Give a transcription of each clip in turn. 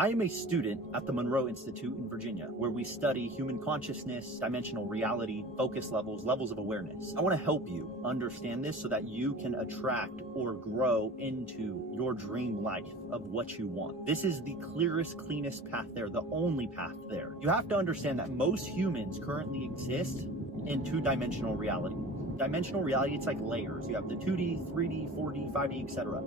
I am a student at the Monroe Institute in Virginia, where we study human consciousness, dimensional reality, focus levels, levels of awareness. I want to help you understand this so that you can attract or grow into your dream life of what you want. This is the clearest, cleanest path there, the only path there. You have to understand that most humans currently exist in two-dimensional reality. Dimensional reality, it's like layers. You have the 2D, 3D, 4D, 5D, etc.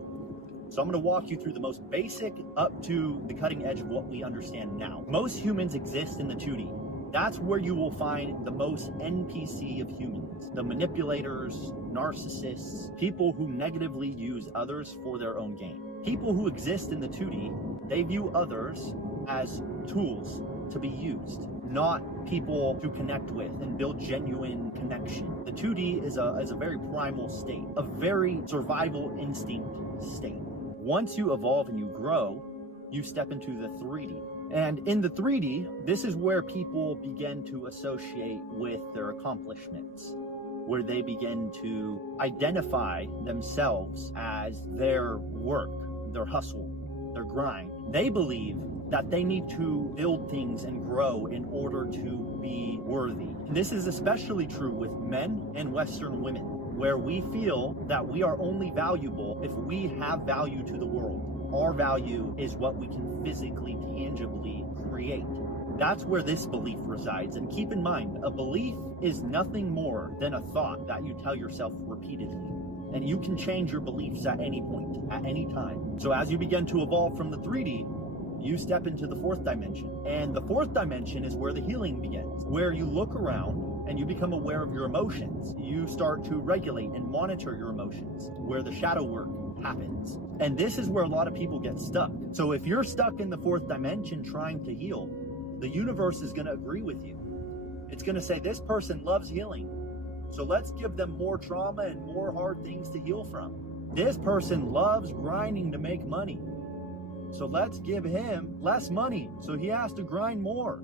So I'm going to walk you through the most basic up to the cutting edge of what we understand now. Most humans exist in the 2D. That's where you will find the most NPC of humans. The manipulators, narcissists, people who negatively use others for their own gain. People who exist in the 2D, they view others as tools to be used, not people to connect with and build genuine connection. The 2D is a very primal state, a very survival instinct state. Once you evolve and you grow, you step into the 3D. And in the 3D, this is where people begin to associate with their accomplishments, where they begin to identify themselves as their work, their hustle, their grind. They believe that they need to build things and grow in order to be worthy. And this is especially true with men and Western women, where we feel that we are only valuable if we have value to the world. Our value is what we can physically, tangibly create. That's where this belief resides. And keep in mind, a belief is nothing more than a thought that you tell yourself repeatedly. And you can change your beliefs at any point, at any time. So as you begin to evolve from the 3D, you step into the 4th dimension. And the 4th dimension is where the healing begins, where you look around and you become aware of your emotions. You start to regulate and monitor your emotions, where the shadow work happens. And this is where a lot of people get stuck. So if you're stuck in the 4th dimension trying to heal, the universe is going to agree with you. It's going to say, this person loves healing, so let's give them more trauma and more hard things to heal from. This person loves grinding to make money, so let's give him less money so he has to grind more.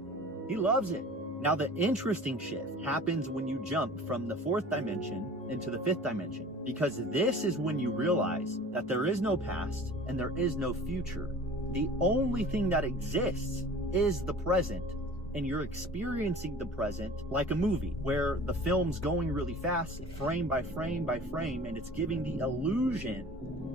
He loves it. Now, the interesting shift happens when you jump from the 4th dimension into the 5th dimension, because this is when you realize that there is no past and there is no future. The only thing that exists is the present, and you're experiencing the present like a movie where the film's going really fast, frame by frame by frame, and it's giving the illusion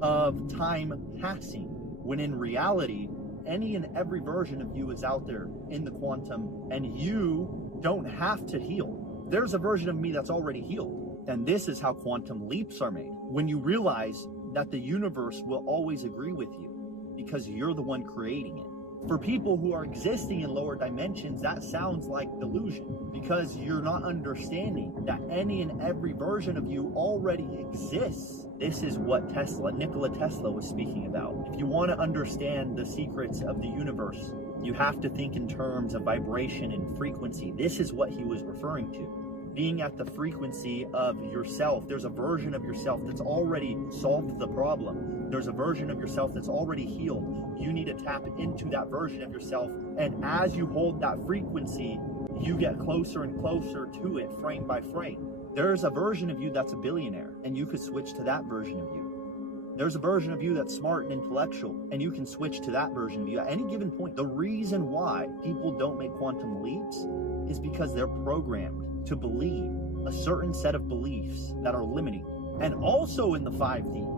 of time passing, when in reality, any and every version of you is out there in the quantum, and you don't have to heal. There's a version of me that's already healed. And this is how quantum leaps are made. When you realize that the universe will always agree with you because you're the one creating it. For people who are existing in lower dimensions, that sounds like delusion, because you're not understanding that any and every version of you already exists. This is what Nikola Tesla was speaking about. If you want to understand the secrets of the universe, you have to think in terms of vibration and frequency. This is what he was referring to. Being at the frequency of yourself. There's a version of yourself that's already solved the problem. There's a version of yourself that's already healed. You need to tap into that version of yourself. And as you hold that frequency, you get closer and closer to it frame by frame. There's a version of you that's a billionaire, and you could switch to that version of you. There's a version of you that's smart and intellectual, and you can switch to that version of you at any given point. The reason why people don't make quantum leaps is because they're programmed to believe a certain set of beliefs that are limiting. And also in the 5D,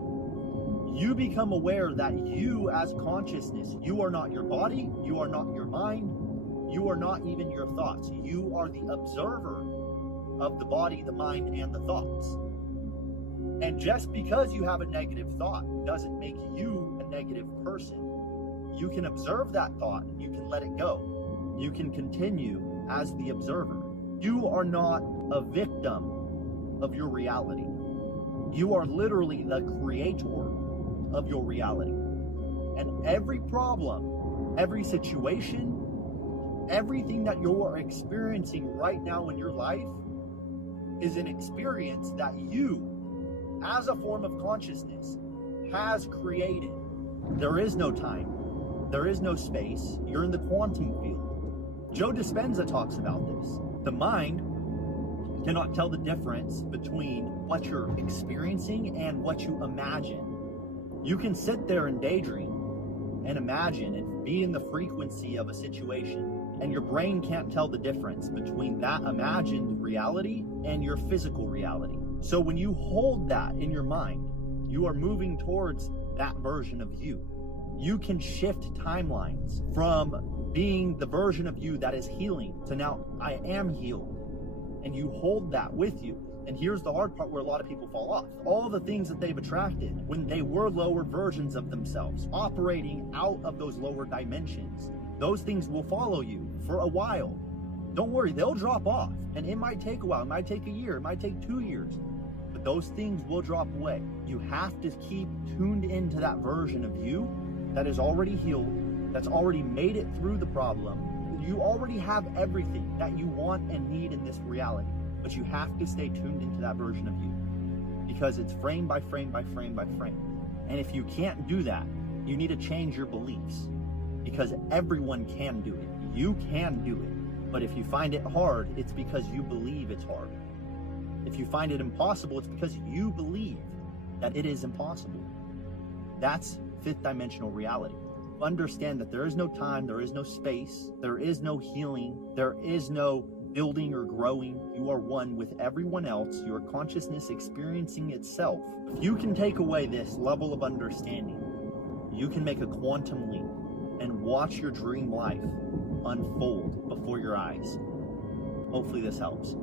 you become aware that you as consciousness, you are not your body, you are not your mind, you are not even your thoughts. You are the observer of the body, the mind, and the thoughts. And just because you have a negative thought doesn't make you a negative person. You can observe that thought and you can let it go. You can continue as the observer. You are not a victim of your reality. You are literally the creator of your reality. And every problem, every situation, everything that you're experiencing right now in your life is an experience that you, as a form of consciousness, has created. There is no time. There is no space. You're in the quantum field. Joe Dispenza talks about this. The mind cannot tell the difference between what you're experiencing and what you imagine. You can sit there and daydream and imagine and be in the frequency of a situation, and your brain can't tell the difference between that imagined reality and your physical reality. So when you hold that in your mind, you are moving towards that version of you. You can shift timelines from being the version of you that is healing to now I am healed. And you hold that with you. And here's the hard part where a lot of people fall off. All the things that they've attracted when they were lower versions of themselves, operating out of those lower dimensions, those things will follow you for a while. Don't worry, they'll drop off. And it might take a while, it might take a year, it might take 2 years. But those things will drop away. You have to keep tuned into that version of you that is already healed, that's already made it through the problem. You already have everything that you want and need in this reality, but you have to stay tuned into that version of you because it's frame by frame by frame by frame. And if you can't do that, you need to change your beliefs because everyone can do it. You can do it. But if you find it hard, it's because you believe it's hard. If you find it impossible, it's because you believe that it is impossible. That's fifth dimensional reality. Understand that there is no time, there is no space, there is no healing, there is no building or growing. You are one with everyone else, your consciousness experiencing itself. If you can take away this level of understanding, you can make a quantum leap and watch your dream life unfold before your eyes. Hopefully this helps.